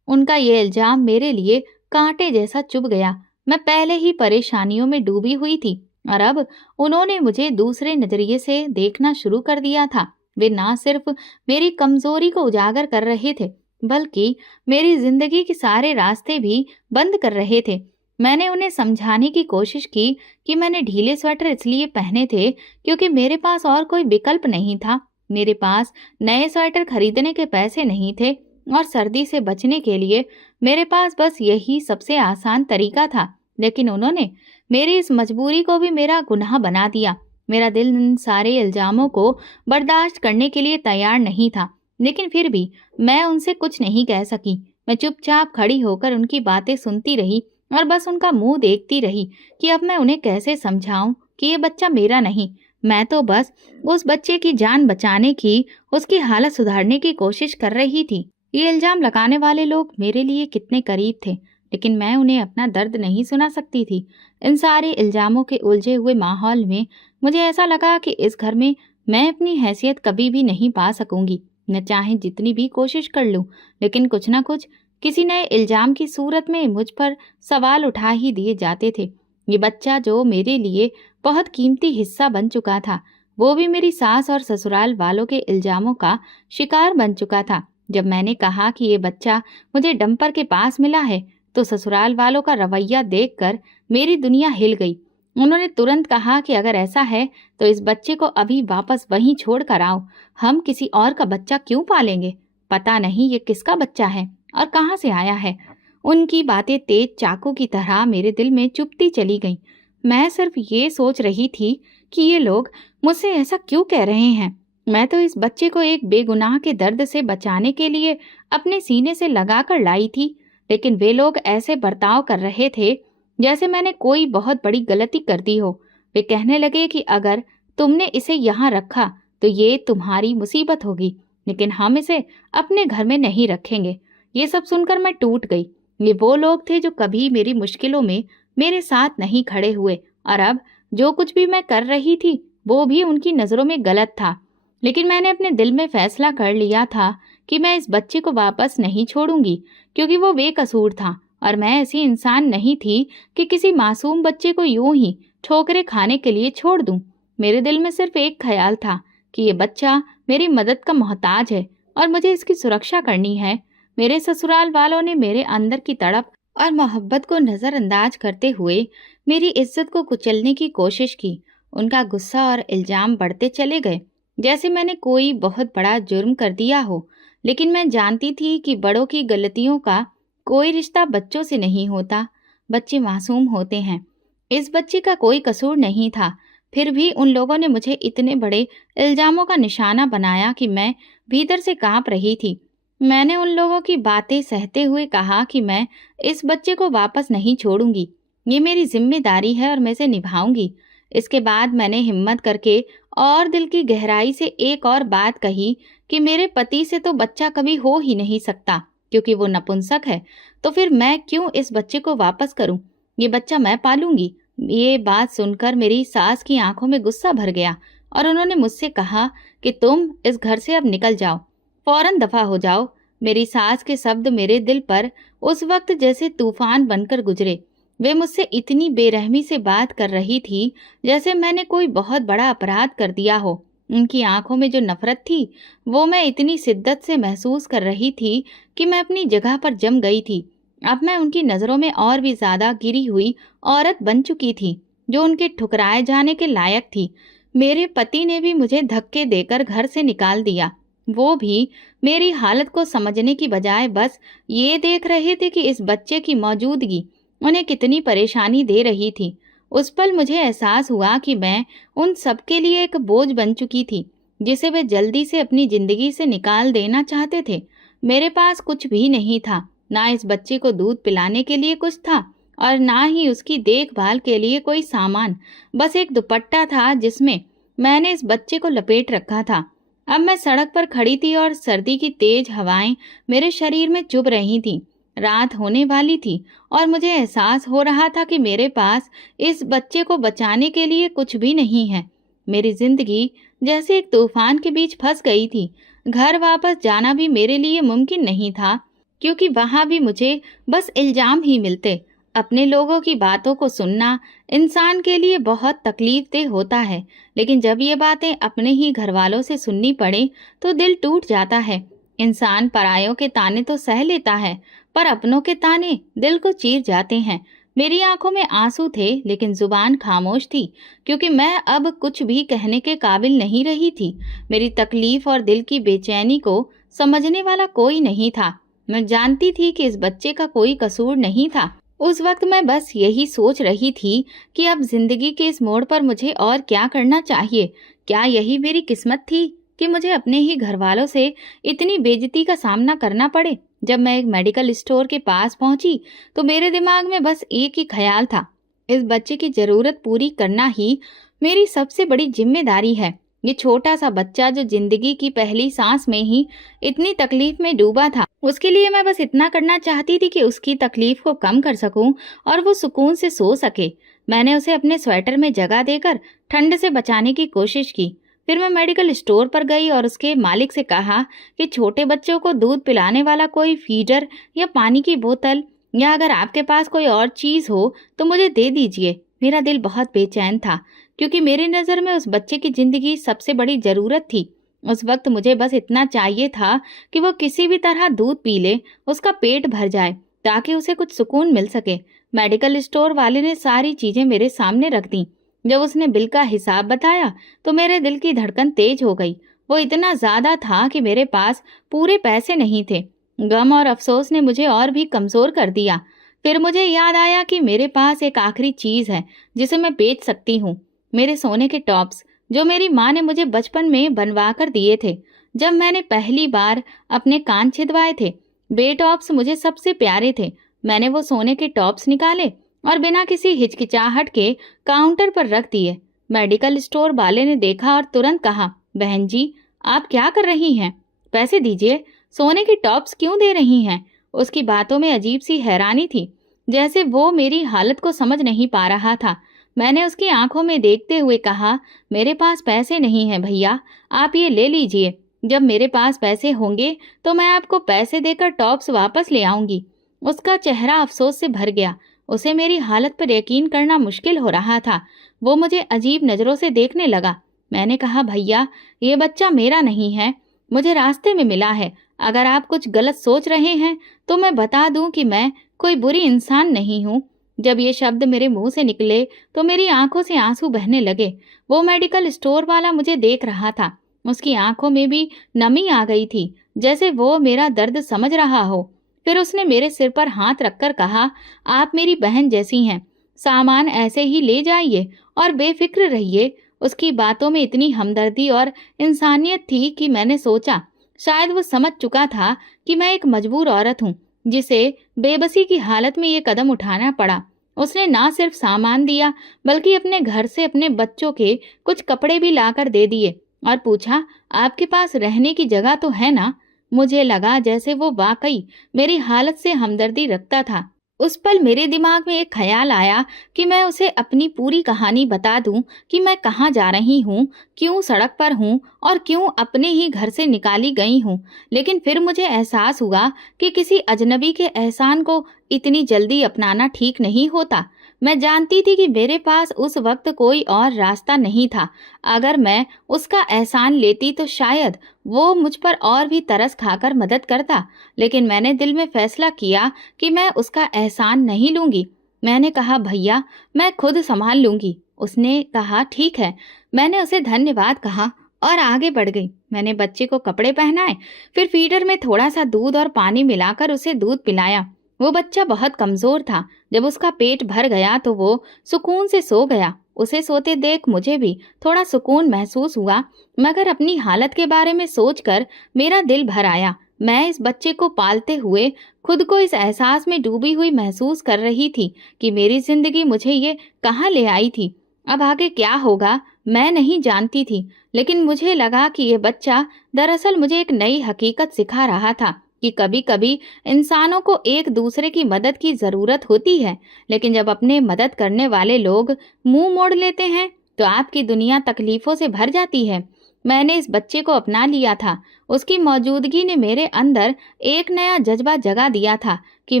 उनका ये इल्जाम मेरे लिए कांटे जैसा चुभ गया। मैं पहले ही परेशानियों में डूबी हुई थी और अब उन्होंने मुझे दूसरे नजरिए से देखना शुरू कर दिया था। वे ना सिर्फ मेरी कमजोरी को उजागर कर रहे थे, बल्कि मेरी जिंदगी के सारे रास्ते भी बंद कर रहे थे। मैंने उन्हें समझाने की कोशिश की कि मैंने ढीले स्वेटर इसलिए पहने थे क्योंकि मेरे पास और कोई विकल्प नहीं था। मेरे पास नए स्वेटर खरीदने के पैसे नहीं थे और सर्दी से बचने के लिए मेरे पास बस यही सबसे आसान तरीका था। लेकिन उन्होंने मेरी इस मजबूरी को भी मेरा गुनाह बना दिया। मेरा दिल इन सारे इल्जामों को बर्दाश्त करने के लिए तैयार नहीं था, लेकिन फिर भी मैं उनसे कुछ नहीं कह सकी। मैं चुपचाप खड़ी होकर उनकी बातें सुनती रही और बस उनका मुंह देखती रही कि अब मैं उन्हें कैसे समझाऊं कि ये बच्चा मेरा नहीं। मैं तो बस उस बच्चे की जान बचाने की, उसकी हालत सुधारने की कोशिश कर रही थी। ये इल्जाम लगाने वाले लोग मेरे लिए कितने करीब थे, लेकिन मैं उन्हें अपना दर्द नहीं सुना सकती थी। इन सारे इल्जामों के उलझे हुए माहौल में मुझे ऐसा लगा कि इस घर में मैं अपनी हैसियत कभी भी नहीं पा सकूंगी। न चाहे जितनी भी कोशिश कर लूं, लेकिन कुछ ना कुछ किसी नए इल्जाम की सूरत में मुझ पर सवाल उठा ही दिए जाते थे। ये बच्चा जो मेरे लिए बहुत कीमती हिस्सा बन चुका था, वो भी मेरी सास और ससुराल वालों के इल्जामों का शिकार बन चुका था। जब मैंने कहा कि ये बच्चा मुझे डंपर के पास मिला है, तो ससुराल वालों का रवैया देखकर मेरी दुनिया हिल गई। उन्होंने तुरंत कहा कि अगर ऐसा है तो इस बच्चे को अभी वापस वहीं छोड़ कर आओ। हम किसी और का बच्चा क्यों पालेंगे? पता नहीं ये किसका बच्चा है और कहाँ से आया है। उनकी बातें तेज चाकू की तरह मेरे दिल में चुभती चली गईं। मैं सिर्फ ये सोच रही थी कि ये लोग मुझसे ऐसा क्यों कह रहे हैं। मैं तो इस बच्चे को एक बेगुनाह के दर्द से बचाने के लिए अपने सीने से लगाकर लाई थी, लेकिन वे लोग ऐसे बर्ताव कर रहे थे जैसे मैंने कोई बहुत बड़ी गलती कर दी हो। वे कहने लगे कि अगर तुमने इसे यहाँ रखा तो ये तुम्हारी मुसीबत होगी, लेकिन हम इसे अपने घर में नहीं रखेंगे। ये सब सुनकर मैं टूट गई। ये वो लोग थे जो कभी मेरी मुश्किलों में मेरे साथ नहीं खड़े हुए, और अब जो कुछ भी मैं कर रही थी वो भी उनकी नज़रों में गलत था। लेकिन मैंने अपने दिल में फैसला कर लिया था कि मैं इस बच्चे को वापस नहीं छोड़ूंगी, क्योंकि वो बेकसूर था और मैं ऐसी इंसान नहीं थी कि किसी मासूम बच्चे को यूं ही ठोकरें खाने के लिए छोड़ दूं। मेरे दिल में सिर्फ एक ख्याल था कि ये बच्चा मेरी मदद का मोहताज है और मुझे इसकी सुरक्षा करनी है। मेरे ससुराल वालों ने मेरे अंदर की तड़प और मोहब्बत को नज़रअंदाज करते हुए मेरी इज्जत को कुचलने की कोशिश की। उनका गुस्सा और इल्जाम बढ़ते चले गए, जैसे मैंने कोई बहुत बड़ा जुर्म कर दिया हो। लेकिन मैं जानती थी कि बड़ों की गलतियों का कोई रिश्ता बच्चों से नहीं होता। बच्चे मासूम होते हैं। इस बच्चे का कोई कसूर नहीं था। फिर भी उन लोगों ने मुझे इतने बड़े इल्जामों का निशाना बनाया कि मैं भीतर से कांप रही थी। मैंने उन लोगों की बातें सहते हुए कहा कि मैं इस बच्चे को वापस नहीं छोड़ूंगी। ये मेरी जिम्मेदारी है और मैं इसे निभाऊंगी। इसके बाद मैंने हिम्मत करके और दिल की गहराई से एक और बात कही कि मेरे पति से तो बच्चा कभी हो ही नहीं सकता, क्योंकि वो नपुंसक है। तो फिर मैं क्यों इस बच्चे को वापस करूं? ये बच्चा मैं पालूंगी। ये बात सुनकर मेरी सास की आंखों में गुस्सा भर गया और उन्होंने मुझसे कहा कि तुम इस घर से अब निकल जाओ, फौरन दफा हो जाओ। मेरी सास के शब्द मेरे दिल पर उस वक्त जैसे तूफान बनकर गुजरे। वे मुझसे इतनी बेरहमी से बात कर रही थी जैसे मैंने कोई बहुत बड़ा अपराध कर दिया हो। उनकी आंखों में जो नफरत थी वो मैं इतनी शिद्दत से महसूस कर रही थी कि मैं अपनी जगह पर जम गई थी। अब मैं उनकी नज़रों में और भी ज्यादा गिरी हुई औरत बन चुकी थी, जो उनके ठुकराए जाने के लायक थी। मेरे पति ने भी मुझे धक्के देकर घर से निकाल दिया। वो भी मेरी हालत को समझने की बजाय बस ये देख रहे थे कि इस बच्चे की मौजूदगी उन्हें कितनी परेशानी दे रही थी। उस पल मुझे एहसास हुआ कि मैं उन सबके लिए एक बोझ बन चुकी थी, जिसे वे जल्दी से अपनी जिंदगी से निकाल देना चाहते थे। मेरे पास कुछ भी नहीं था, ना इस बच्चे को दूध पिलाने के लिए कुछ था और ना ही उसकी देखभाल के लिए कोई सामान। बस एक दुपट्टा था जिसमें मैंने इस बच्चे को लपेट रखा था। अब मैं सड़क पर खड़ी थी और सर्दी की तेज हवाएं मेरे शरीर में चुभ रही थीं। रात होने वाली थी और मुझे एहसास हो रहा था कि मेरे पास इस बच्चे को बचाने के लिए कुछ भी नहीं है। मेरी जिंदगी जैसे एक तूफान के बीच फंस गई थी। घर वापस जाना भी मेरे लिए मुमकिन नहीं था, क्योंकि वहां भी मुझे बस इल्जाम ही मिलते। अपने लोगों की बातों को सुनना इंसान के लिए बहुत तकलीफदेह होता है, लेकिन जब ये बातें अपने ही घर वालों से सुननी पड़े तो दिल टूट जाता है। इंसान परायों के ताने तो सह लेता है, पर अपनों के ताने दिल को चीर जाते हैं। मेरी आंखों में आंसू थे, लेकिन जुबान खामोश थी, क्योंकि मैं अब कुछ भी कहने के काबिल नहीं रही थी। मेरी तकलीफ और दिल की बेचैनी को समझने वाला कोई नहीं था। मैं जानती थी कि इस बच्चे का कोई कसूर नहीं था। उस वक्त मैं बस यही सोच रही थी कि अब जिंदगी के इस मोड़ पर मुझे और क्या करना चाहिए। क्या यही मेरी किस्मत थी कि मुझे अपने ही घर वालों से इतनी बेइज्जती का सामना करना पड़े? जब मैं एक मेडिकल स्टोर के पास पहुंची तो मेरे दिमाग में बस एक ही ख्याल था, इस बच्चे की जरूरत पूरी करना ही मेरी सबसे बड़ी जिम्मेदारी है। ये छोटा सा बच्चा जो जिंदगी की पहली सांस में ही इतनी तकलीफ में डूबा था, उसके लिए मैं बस इतना करना चाहती थी कि उसकी तकलीफ को कम कर सकूं और वो सुकून से सो सके। मैंने उसे अपने स्वेटर में जगह देकर ठंड से बचाने की कोशिश की। फिर मैं मेडिकल स्टोर पर गई और उसके मालिक से कहा कि छोटे बच्चों को दूध पिलाने वाला कोई फीडर या पानी की बोतल, या अगर आपके पास कोई और चीज़ हो तो मुझे दे दीजिए। मेरा दिल बहुत बेचैन था, क्योंकि मेरी नज़र में उस बच्चे की ज़िंदगी सबसे बड़ी ज़रूरत थी। उस वक्त मुझे बस इतना चाहिए था कि वो किसी भी तरह दूध पी ले, उसका पेट भर जाए, ताकि उसे कुछ सुकून मिल सके। मेडिकल स्टोर वाले ने सारी चीज़ें मेरे सामने रख दी। जब उसने बिल का हिसाब बताया तो मेरे दिल की धड़कन तेज हो गई। वो इतना ज़्यादा था कि मेरे पास पूरे पैसे नहीं थे। गम और अफसोस ने मुझे और भी कमज़ोर कर दिया। फिर मुझे याद आया कि मेरे पास एक आखिरी चीज़ है जिसे मैं बेच सकती हूँ, मेरे सोने के टॉप्स, जो मेरी माँ ने मुझे बचपन में बनवा कर दिए थे जब मैंने पहली बार अपने कान छिदवाए थे। बे टॉप्स मुझे सबसे प्यारे थे। मैंने वो सोने के टॉप्स निकाले और बिना किसी हिचकिचाहट के काउंटर पर रख दिए। मेडिकल स्टोर वाले ने देखा और तुरंत कहा, बहन जी, आप क्या कर रही हैं? पैसे दीजिए, सोने के टॉप्स क्यों दे रही हैं? उसकी बातों में अजीब सी हैरानी थी, जैसे वो मेरी हालत को समझ नहीं पा रहा था। मैंने उसकी आंखों में देखते हुए कहा, मेरे पास पैसे नहीं हैं भैया, आप ये ले लीजिए। जब मेरे पास पैसे होंगे तो मैं आपको पैसे देकर टॉप्स वापस ले आऊंगी। उसका चेहरा अफसोस से भर गया। उसे मेरी हालत पर यकीन करना मुश्किल हो रहा था। वो मुझे अजीब नज़रों से देखने लगा। मैंने कहा, भैया, ये बच्चा मेरा नहीं है, मुझे रास्ते में मिला है। अगर आप कुछ गलत सोच रहे हैं तो मैं बता दूं कि मैं कोई बुरी इंसान नहीं हूँ। जब ये शब्द मेरे मुंह से निकले तो मेरी आंखों से आंसू बहने लगे। वो मेडिकल स्टोर वाला मुझे देख रहा था। उसकी आंखों में भी नमी आ गई थी, जैसे वो मेरा दर्द समझ रहा हो। फिर उसने मेरे सिर पर हाथ रखकर कहा, आप मेरी बहन जैसी हैं, सामान ऐसे ही ले जाइए और बेफिक्र रहिए। उसकी बातों में इतनी हमदर्दी और इंसानियत थी कि मैंने सोचा शायद वो समझ चुका था कि मैं एक मजबूर औरत हूँ, जिसे बेबसी की हालत में ये कदम उठाना पड़ा। उसने ना सिर्फ सामान दिया, बल्कि अपने घर से अपने बच्चों के कुछ कपड़े भी लाकर दे दिए और पूछा, आपके पास रहने की जगह तो है ना? मुझे लगा जैसे वो वाकई मेरी हालत से हमदर्दी रखता था। उस पल मेरे दिमाग में एक ख्याल आया कि मैं उसे अपनी पूरी कहानी बता दूं कि मैं कहाँ जा रही हूँ, क्यों सड़क पर हूँ और क्यों अपने ही घर से निकाली गई हूँ। लेकिन फिर मुझे एहसास हुआ कि किसी अजनबी के एहसान को इतनी जल्दी अपनाना ठीक नहीं होता। मैं जानती थी कि मेरे पास उस वक्त कोई और रास्ता नहीं था। अगर मैं उसका एहसान लेती तो शायद वो मुझ पर और भी तरस खाकर मदद करता। लेकिन मैंने दिल में फैसला किया कि मैं उसका एहसान नहीं लूंगी। मैंने कहा, भैया मैं खुद संभाल लूंगी। उसने कहा, ठीक है। मैंने उसे धन्यवाद कहा और आगे बढ़ गई। मैंने बच्चे को कपड़े पहनाए, फिर फीडर में थोड़ा सा दूध और पानी मिलाकर उसे दूध पिलाया। वो बच्चा बहुत कमजोर था। जब उसका पेट भर गया तो वो सुकून से सो गया। उसे सोते देख मुझे भी थोड़ा सुकून महसूस हुआ, मगर अपनी हालत के बारे में सोचकर मेरा दिल भर आया। मैं इस बच्चे को पालते हुए खुद को इस एहसास में डूबी हुई महसूस कर रही थी कि मेरी जिंदगी मुझे ये कहाँ ले आई थी। अब आगे क्या होगा मैं नहीं जानती थी, लेकिन मुझे लगा कि ये बच्चा दरअसल मुझे एक नई हकीकत सिखा रहा था कि कभी कभी इंसानों को एक दूसरे की मदद की जरूरत होती है, लेकिन जब अपने मदद करने वाले लोग मुंह मोड़ लेते हैं तो आपकी दुनिया तकलीफों से भर जाती है। मैंने इस बच्चे को अपना लिया था। उसकी मौजूदगी ने मेरे अंदर एक नया जज्बा जगा दिया था कि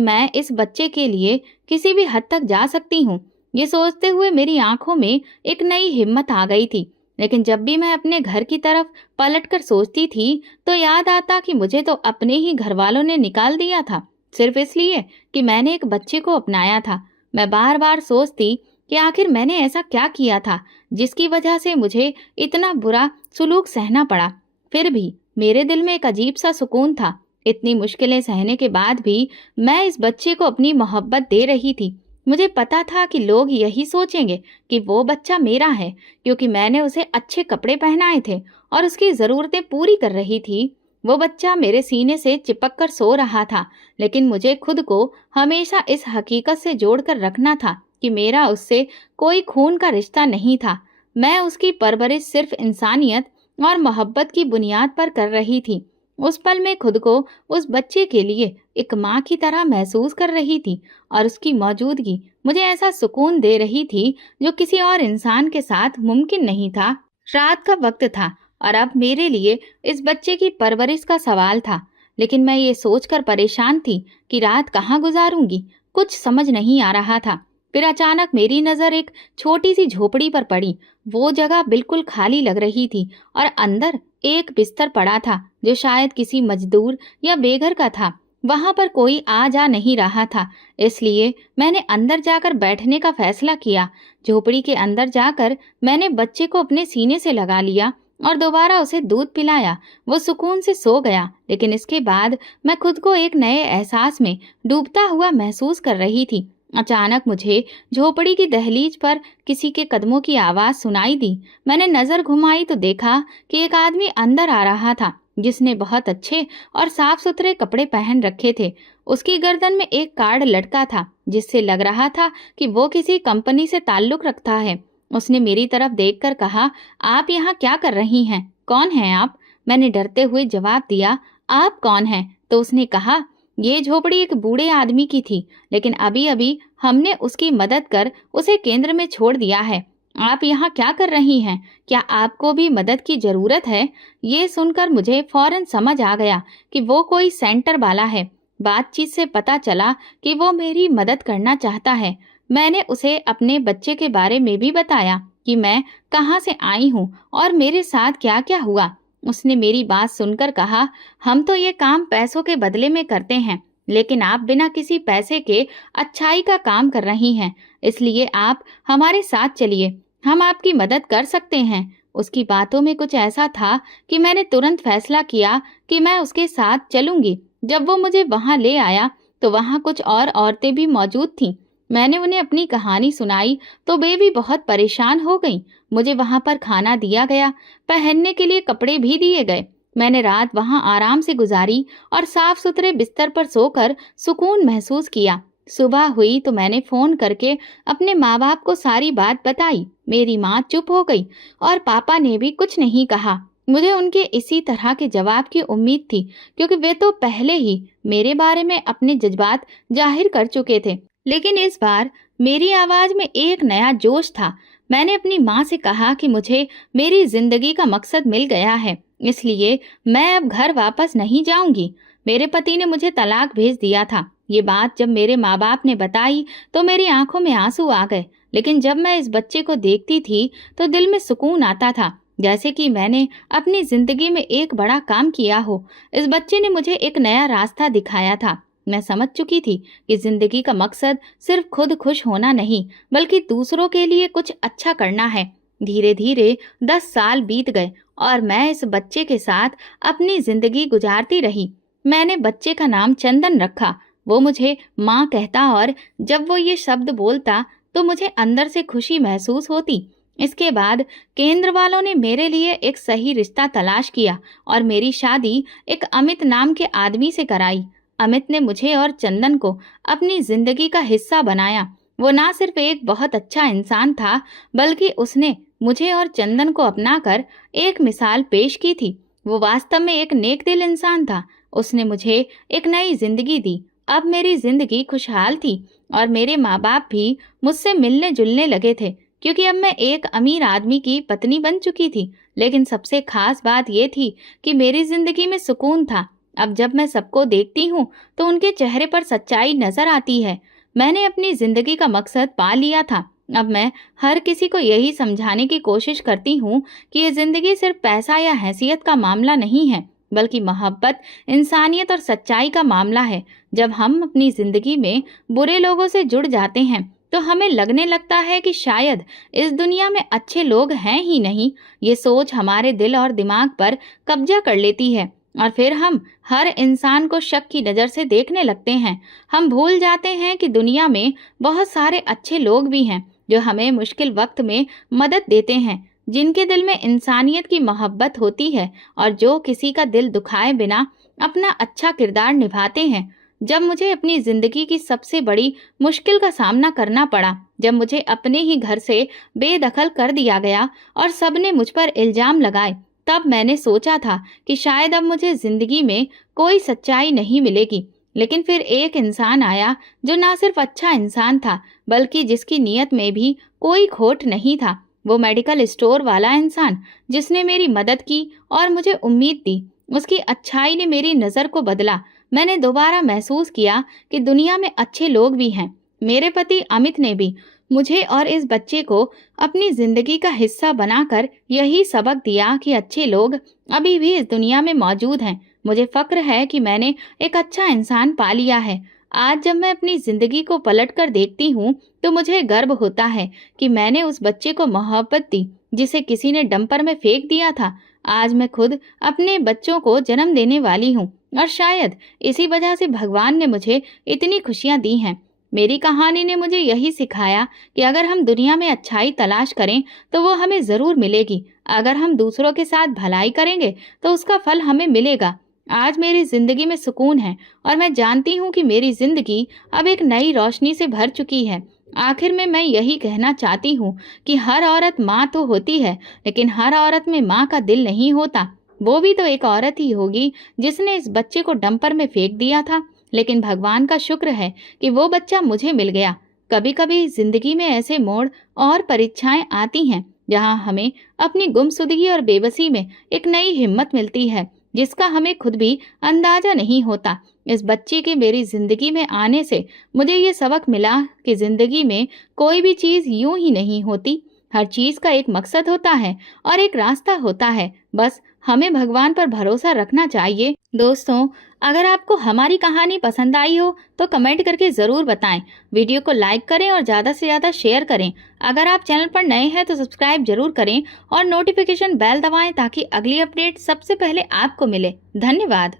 मैं इस बच्चे के लिए किसी भी हद तक जा सकती हूँ। ये सोचते हुए मेरी आंखों में एक नई हिम्मत आ गई थी। लेकिन जब भी मैं अपने घर की तरफ पलटकर सोचती थी तो याद आता कि मुझे तो अपने ही घर वालों ने निकाल दिया था, सिर्फ इसलिए कि मैंने एक बच्चे को अपनाया था। मैं बार बार सोचती कि आखिर मैंने ऐसा क्या किया था जिसकी वजह से मुझे इतना बुरा सुलूक सहना पड़ा। फिर भी मेरे दिल में एक अजीब सा सुकून था। इतनी मुश्किलें सहने के बाद भी मैं इस बच्चे को अपनी मोहब्बत दे रही थी। मुझे पता था कि लोग यही सोचेंगे कि वो बच्चा मेरा है, क्योंकि मैंने उसे अच्छे कपड़े पहनाए थे और उसकी ज़रूरतें पूरी कर रही थी। वो बच्चा मेरे सीने से चिपक कर सो रहा था, लेकिन मुझे खुद को हमेशा इस हकीकत से जोड़कर रखना था कि मेरा उससे कोई खून का रिश्ता नहीं था। मैं उसकी परवरिश सिर्फ इंसानियत और मोहब्बत की बुनियाद पर कर रही थी। उस पल में खुद को उस बच्चे के लिए एक माँ की तरह महसूस कर रही थी और उसकी मौजूदगी मुझे ऐसा सुकून दे रही थी जो किसी और इंसान के साथ मुमकिन नहीं था। रात का वक्त था और अब मेरे लिए इस बच्चे की परवरिश का सवाल था। लेकिन मैं ये सोचकर परेशान थी कि रात कहाँ गुजारूंगी, कुछ समझ नहीं आ रहा था। फिर अचानक मेरी नज़र एक छोटी सी झोपड़ी पर पड़ी। वो जगह बिल्कुल खाली लग रही थी और अंदर एक बिस्तर पड़ा था जो शायद किसी मजदूर या बेघर का था। वहां पर कोई आ जा नहीं रहा था, इसलिए मैंने अंदर जाकर बैठने का फैसला किया। झोपड़ी के अंदर जाकर मैंने बच्चे को अपने सीने से लगा लिया और दोबारा उसे दूध पिलाया। वो सुकून से सो गया, लेकिन इसके बाद मैं खुद को एक नए एहसास में डूबता हुआ महसूस कर रही थी। अचानक मुझे झोपड़ी की दहलीज पर किसी के कदमों की आवाज सुनाई दी। मैंने नजर घुमाई तो देखा कि एक आदमी अंदर आ रहा था जिसने बहुत अच्छे और साफ सुथरे कपड़े पहन रखे थे। उसकी गर्दन में एक कार्ड लटका था जिससे लग रहा था कि वो किसी कंपनी से ताल्लुक रखता है। उसने मेरी तरफ देखकर कहा, आप यहाँ क्या कर रही हैं? कौन हैं आप? मैंने डरते हुए जवाब दिया, आप कौन हैं? तो उसने कहा, ये झोपड़ी एक बूढ़े आदमी की थी, लेकिन अभी अभी हमने उसकी मदद कर उसे केंद्र में छोड़ दिया है। आप यहाँ क्या कर रही हैं? क्या आपको भी मदद की जरूरत है? ये सुनकर मुझे फौरन समझ आ गया कि वो कोई सेंटर वाला है। बातचीत से पता चला कि वो मेरी मदद करना चाहता है। मैंने उसे अपने बच्चे के बारे में भी बताया कि मैं कहाँ से आई हूँ और मेरे साथ क्या क्या हुआ। उसने मेरी बात सुनकर कहा, हम तो ये काम पैसों के बदले में करते हैं, लेकिन आप बिना किसी पैसे के अच्छाई का काम कर रही हैं, इसलिए आप हमारे साथ चलिए, हम आपकी मदद कर सकते हैं। उसकी बातों में कुछ ऐसा था कि मैंने तुरंत फैसला किया कि मैं उसके साथ चलूंगी। जब वो मुझे वहां ले आया तो वहां कुछ और औरतें भी मौजूद थीं। मैंने उन्हें अपनी कहानी सुनाई तो वे भी बहुत परेशान हो गईं। मुझे वहां पर खाना दिया गया, पहनने के लिए कपड़े भी दिए गए। मैंने रात वहां आराम से गुजारी और साफ सुथरे बिस्तर पर सोकर सुकून महसूस किया। सुबह हुई तो मैंने फोन करके अपने माँ बाप को सारी बात बताई। मेरी माँ चुप हो गई और पापा ने भी कुछ नहीं कहा। मुझे उनके इसी तरह के जवाब की उम्मीद थी, क्योंकि वे तो पहले ही मेरे बारे में अपने जज्बात जाहिर कर चुके थे। लेकिन इस बार मेरी आवाज में एक नया जोश था। मैंने अपनी माँ से कहा कि मुझे मेरी जिंदगी का मकसद मिल गया है, इसलिए मैं अब घर वापस नहीं जाऊंगी। मेरे पति ने मुझे तलाक भेज दिया था। ये बात जब मेरे माँ बाप ने बताई तो मेरी आंखों में आंसू आ गए। लेकिन जब मैं इस बच्चे को देखती थी तो दिल में सुकून आता था, जैसे कि मैंने अपनी जिंदगी में एक बड़ा काम किया हो। इस बच्चे ने मुझे एक नया रास्ता दिखाया था। मैं समझ चुकी थी कि जिंदगी का मकसद सिर्फ खुद खुश होना नहीं, बल्कि दूसरों के लिए कुछ अच्छा करना है। धीरे धीरे 10 साल बीत गए और मैं इस बच्चे के साथ अपनी जिंदगी गुजारती रही। मैंने बच्चे का नाम चंदन रखा। वो मुझे माँ कहता और जब वो ये शब्द बोलता तो मुझे अंदर से खुशी महसूस होती। इसके बाद केंद्र वालों ने मेरे लिए एक सही रिश्ता तलाश किया और मेरी शादी एक अमित नाम के आदमी से कराई। अमित ने मुझे और चंदन को अपनी जिंदगी का हिस्सा बनाया। वो ना सिर्फ एक बहुत अच्छा इंसान था, बल्कि उसने मुझे और चंदन को अपनाकर एक मिसाल पेश की थी। वो वास्तव में एक नेक दिल इंसान था। उसने मुझे एक नई जिंदगी दी। अब मेरी जिंदगी खुशहाल थी और मेरे माँ बाप भी मुझसे मिलने जुलने लगे थे, क्योंकि अब मैं एक अमीर आदमी की पत्नी बन चुकी थी। लेकिन सबसे खास बात यह थी कि मेरी जिंदगी में सुकून था। अब जब मैं सबको देखती हूँ तो उनके चेहरे पर सच्चाई नजर आती है। मैंने अपनी जिंदगी का मकसद पा लिया था। अब मैं हर किसी को यही समझाने की कोशिश करती हूँ कि ये जिंदगी सिर्फ पैसा या हैसियत का मामला नहीं है, बल्कि मोहब्बत, इंसानियत और सच्चाई का मामला है। जब हम अपनी जिंदगी में बुरे लोगों से जुड़ जाते हैं तो हमें लगने लगता है कि शायद इस दुनिया में अच्छे लोग हैं ही नहीं। ये सोच हमारे दिल और दिमाग पर कब्जा कर लेती है और फिर हम हर इंसान को शक की नज़र से देखने लगते हैं। हम भूल जाते हैं कि दुनिया में बहुत सारे अच्छे लोग भी हैं जो हमें मुश्किल वक्त में मदद देते हैं, जिनके दिल में इंसानियत की मोहब्बत होती है और जो किसी का दिल दुखाए बिना अपना अच्छा किरदार निभाते हैं। जब मुझे अपनी जिंदगी की सबसे बड़ी मुश्किल का सामना करना पड़ा, जब मुझे अपने ही घर से बेदखल कर दिया गया और सबने मुझ पर इल्जाम लगाए, तब मैंने सोचा था कि शायद अब मुझे जिंदगी में कोई सच्चाई नहीं मिलेगी। लेकिन फिर एक इंसान आया जो ना सिर्फ अच्छा इंसान था, बल्कि जिसकी नीयत में भी कोई खोट नहीं था। वो मेडिकल स्टोर वाला इंसान जिसने मेरी मदद की और मुझे उम्मीद दी। उसकी अच्छाई ने मेरी नज़र को बदला। मैंने दोबारा महसूस किया कि दुनिया में अच्छे लोग भी हैं। मेरे पति अमित ने भी मुझे और इस बच्चे को अपनी जिंदगी का हिस्सा बनाकर यही सबक दिया कि अच्छे लोग अभी भी इस दुनिया में मौजूद हैं। मुझे फक्र है कि मैंने एक अच्छा इंसान पा लिया है। आज जब मैं अपनी जिंदगी को पलट कर देखती हूँ तो मुझे गर्व होता है कि मैंने उस बच्चे को मोहब्बत दी जिसे किसी ने डंपर में फेंक दिया था। आज मैं खुद अपने बच्चों को जन्म देने वाली हूँ और शायद इसी वजह से भगवान ने मुझे इतनी खुशियाँ दी हैं। मेरी कहानी ने मुझे यही सिखाया कि अगर हम दुनिया में अच्छाई तलाश करें तो वो हमें ज़रूर मिलेगी। अगर हम दूसरों के साथ भलाई करेंगे तो उसका फल हमें मिलेगा। आज मेरी ज़िंदगी में सुकून है और मैं जानती हूँ कि मेरी ज़िंदगी अब एक नई रोशनी से भर चुकी है। आखिर में मैं यही कहना चाहती हूँ कि हर औरत माँ तो होती है, लेकिन हर औरत में माँ का दिल नहीं होता। वो भी तो एक औरत ही होगी जिसने इस बच्चे को डंपर में फेंक दिया था। लेकिन भगवान का शुक्र है कि वो बच्चा मुझे मिल गया। कभी कभी जिंदगी में ऐसे मोड़ और परीक्षाएं आती हैं जहां हमें अपनी गुमसुदगी और बेबसी में एक नई हिम्मत मिलती है, जिसका हमें खुद भी अंदाजा नहीं होता। इस बच्चे के मेरी जिंदगी में आने से मुझे ये सबक मिला कि जिंदगी में कोई भी चीज़ यूं ही नहीं होती। हर चीज़ का एक मकसद होता है और एक रास्ता होता है। बस हमें भगवान पर भरोसा रखना चाहिए। दोस्तों, अगर आपको हमारी कहानी पसंद आई हो तो कमेंट करके ज़रूर बताएं। वीडियो को लाइक करें और ज़्यादा से ज़्यादा शेयर करें। अगर आप चैनल पर नए हैं तो सब्सक्राइब जरूर करें और नोटिफिकेशन बेल दबाएं ताकि अगली अपडेट सबसे पहले आपको मिले। धन्यवाद।